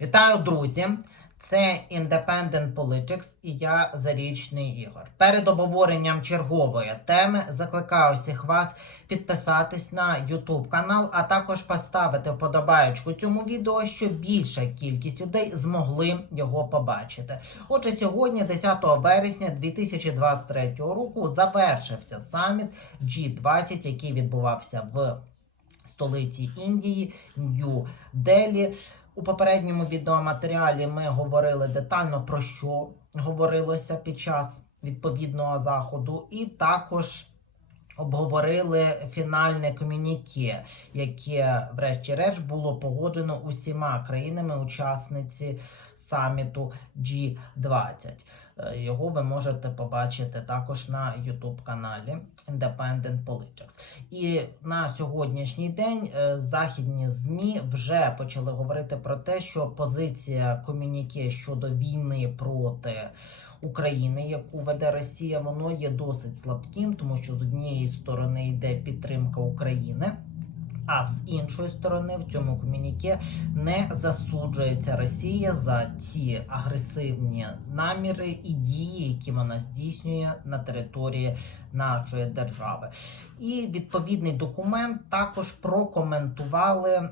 Вітаю, друзі! Це Independent Politics і я Зарічний Ігор. Перед обговоренням чергової теми закликаю всіх вас підписатись на YouTube канал, а також поставити вподобаючку цьому відео, щоб більша кількість людей змогли його побачити. Отже, сьогодні, 10 вересня 2023 року, завершився саміт G20, який відбувався в столиці Індії, Нью-Делі. У попередньому відеоматеріалі ми говорили детально про що говорилося під час відповідного заходу, і також обговорили фінальне комюніке, яке, врешті-решт, було погоджено усіма країнами-учасниці саміту G20. Е, Його ви можете побачити також на YouTube каналі Independent Politics. І на сьогоднішній день е, західні ЗМІ вже почали говорити про те, що позиція комюніке щодо війни проти України, яку веде Росія, воно є досить слабким, тому що з однієї сторони йде підтримка України. А з іншої сторони, в цьому комюніке не засуджується Росія за ті агресивні наміри і дії, які вона здійснює на території нашої держави. І відповідний документ також прокоментували.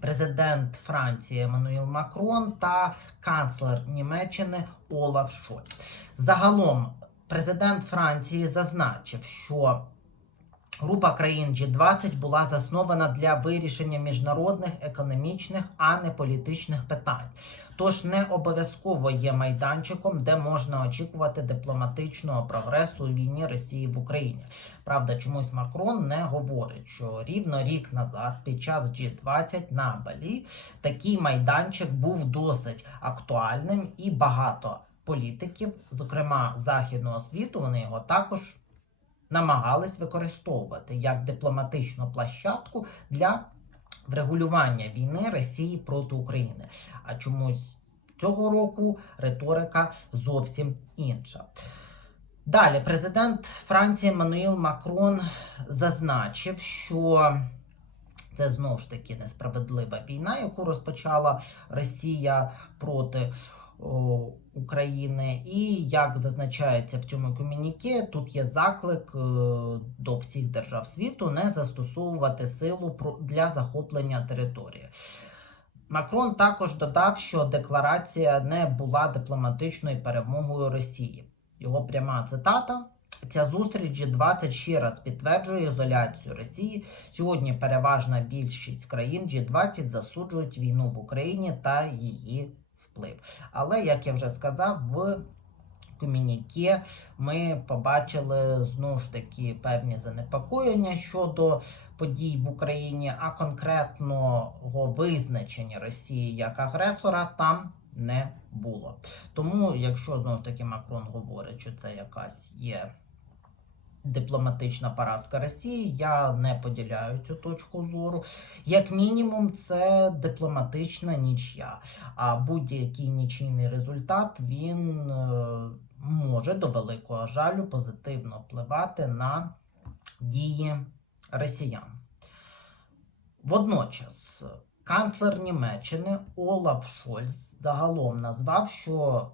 Президент Франції Еммануїл Макрон та канцлер Німеччини Олаф Шольц. Загалом, президент Франції зазначив, що Група країн G20 була заснована для вирішення міжнародних економічних, а не політичних питань. Тож не обов'язково є майданчиком, де можна очікувати дипломатичного прогресу у війні Росії в Україні. Правда, чомусь Макрон не говорить, що рівно рік назад, під час G20 на Балі, такий майданчик був досить актуальним і багато політиків, зокрема західного світу, вони його також намагались використовувати як дипломатичну площадку для врегулювання війни Росії проти України. А чомусь цього року риторика зовсім інша. Далі президент Франції Мануїл Макрон зазначив, що це знову ж таки несправедлива війна, яку розпочала Росія проти о, України. І як зазначається в цьому комюніке, тут є заклик е, до всіх держав світу не застосовувати силу для захоплення території. Макрон також додав, що декларація не була дипломатичною перемогою Росії. Його пряма цитата. Ця зустріч G20 ще раз підтверджує ізоляцію Росії. Сьогодні переважна більшість країн G20 засуджують війну в Україні та її вплив. Але, як я вже сказав, в комюніке ми побачили знову ж таки певні занепокоєння щодо подій в Україні, а конкретного визначення Росії як агресора там не було. Тому, якщо знову ж таки Макрон говорить, що це якась є дипломатична поразка Росії, я не поділяю цю точку зору. Як мінімум, це дипломатична нічия. А будь-який нічийний результат він е, може до великого жалю позитивно впливати на дії росіян. Водночас, канцлер Німеччини Олаф Шольц загалом назвав, що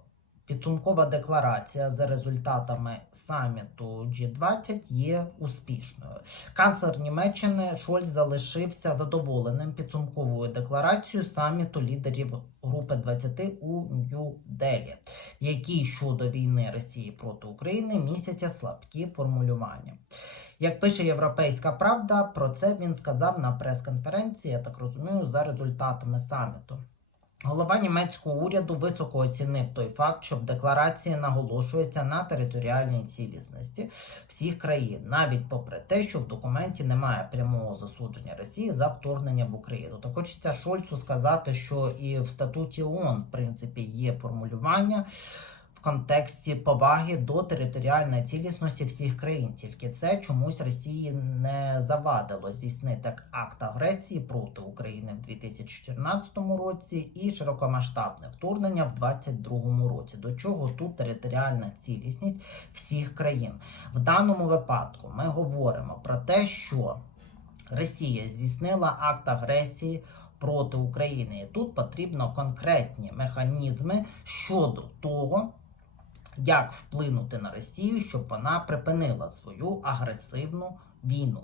підсумкова декларація за результатами саміту G20 є успішною. Канцлер Німеччини Шольц залишився задоволеним підсумковою декларацією саміту лідерів Групи 20 у Нью-Делі, в щодо війни Росії проти України містяться слабкі формулювання. Як пише Європейська Правда, про це він сказав на прес-конференції, я так розумію, за результатами саміту. Голова німецького уряду високо оцінив той факт, що в декларації наголошується на територіальній цілісності всіх країн, навіть попри те, що в документі немає прямого засудження Росії за вторгнення в Україну. Так хочеться Шольцу сказати, що і в статуті ООН, в принципі, є формулювання. В контексті поваги до територіальної цілісності всіх країн, тільки це чомусь Росії не завадило здійснити акт агресії проти України в 2014 році і широкомасштабне вторгнення в 2022 році. До чого тут територіальна цілісність всіх країн? В даному випадку ми говоримо про те, що Росія здійснила акт агресії проти України. І тут потрібно конкретні механізми щодо того, як вплинути на Росію, щоб вона припинила свою агресивну війну.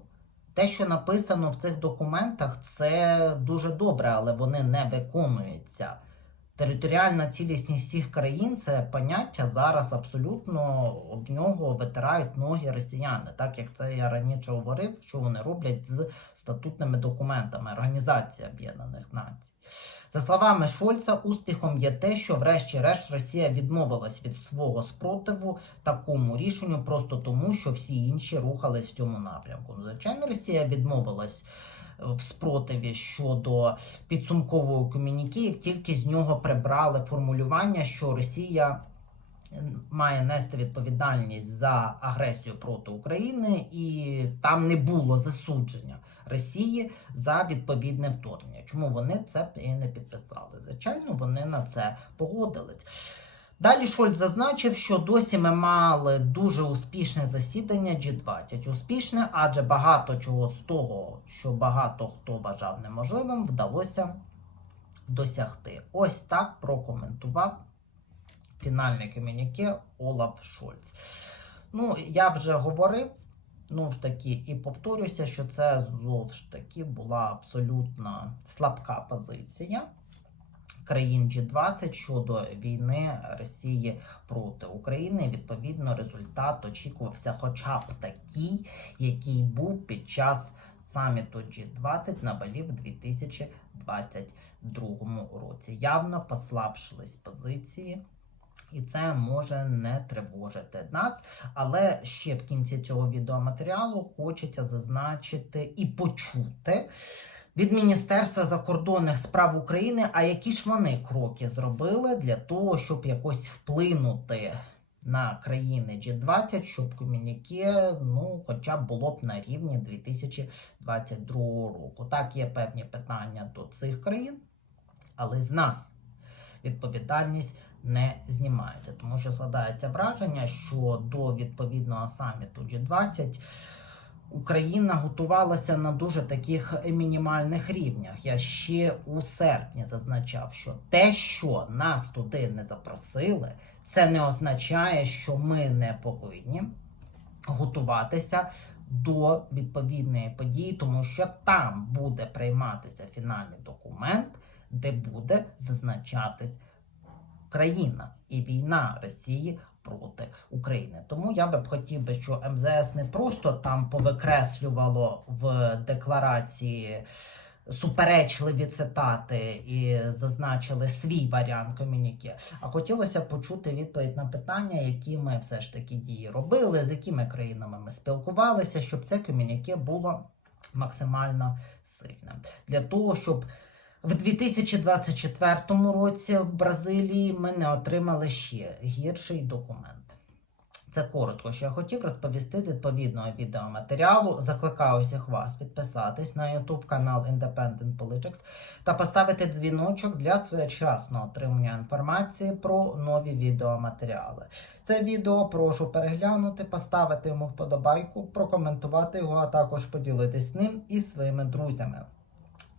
Те, що написано в цих документах, це дуже добре, але вони не виконуються. Територіальна цілісність всіх країн це поняття зараз абсолютно об нього витирають ноги росіяни, так як це я раніше говорив, що вони роблять з статутними документами Організації Об'єднаних Націй. За словами Шольца, успіхом є те, що, врешті-решт, Росія відмовилась від свого спротиву такому рішенню, просто тому, що всі інші рухались в цьому напрямку. Звичайно, Росія відмовилась в спротиві щодо підсумкового комюніке, як тільки з нього прибрали формулювання, що Росія має нести відповідальність за агресію проти України, і там не було засудження Росії за відповідне вторгнення. Чому вони це і не підписали? Звичайно, вони на це погодились. Далі Шольц зазначив, що досі ми мали дуже успішне засідання G20. Успішне, адже багато чого з того, що багато хто вважав неможливим, вдалося досягти. Ось так прокоментував фінальне комюніке Олаф Шольц. Ну, я вже говорив, ну ж таки, і повторюся, що це знову ж таки була абсолютно слабка позиція країн G20 щодо війни Росії проти України. Відповідно, результат очікувався, хоча б такий, який був під час саміту G20 на Балі в 2022 році. Явно послабшились позиції. І це може не тривожити нас. Але ще в кінці цього відеоматеріалу хочеться зазначити і почути від Міністерства закордонних справ України, а які ж вони кроки зробили для того, щоб якось вплинути на країни G20, щоб комюніке, ну, хоча б було б на рівні 2022 року. Так, є певні питання до цих країн, але з нас відповідальність не знімається, тому що складається враження, що до відповідного саміту G20 Україна готувалася на дуже таких мінімальних рівнях. Я ще у серпні зазначав, що те, що нас туди не запросили, це не означає, що ми не повинні готуватися до відповідної події, тому що там буде прийматися фінальний документ, де буде зазначатись країна і війна Росії проти України. Тому я би б хотів би, що МЗС не просто там повикреслювало в декларації суперечливі цитати і зазначили свій варіант комюніке, а хотілося почути відповідь на питання, які ми все ж таки дії робили, з якими країнами ми спілкувалися, щоб це комюніке було максимально сильним для того, щоб в 2024 році в Бразилії ми не отримали ще гірший документ. Це коротко, що я хотів розповісти з відповідного відеоматеріалу. Закликаю усіх вас підписатись на YouTube канал Independent Politics та поставити дзвіночок для своєчасного отримання інформації про нові відеоматеріали. Це відео прошу переглянути, поставити йому вподобайку, прокоментувати його, а також поділитись ним із своїми друзями.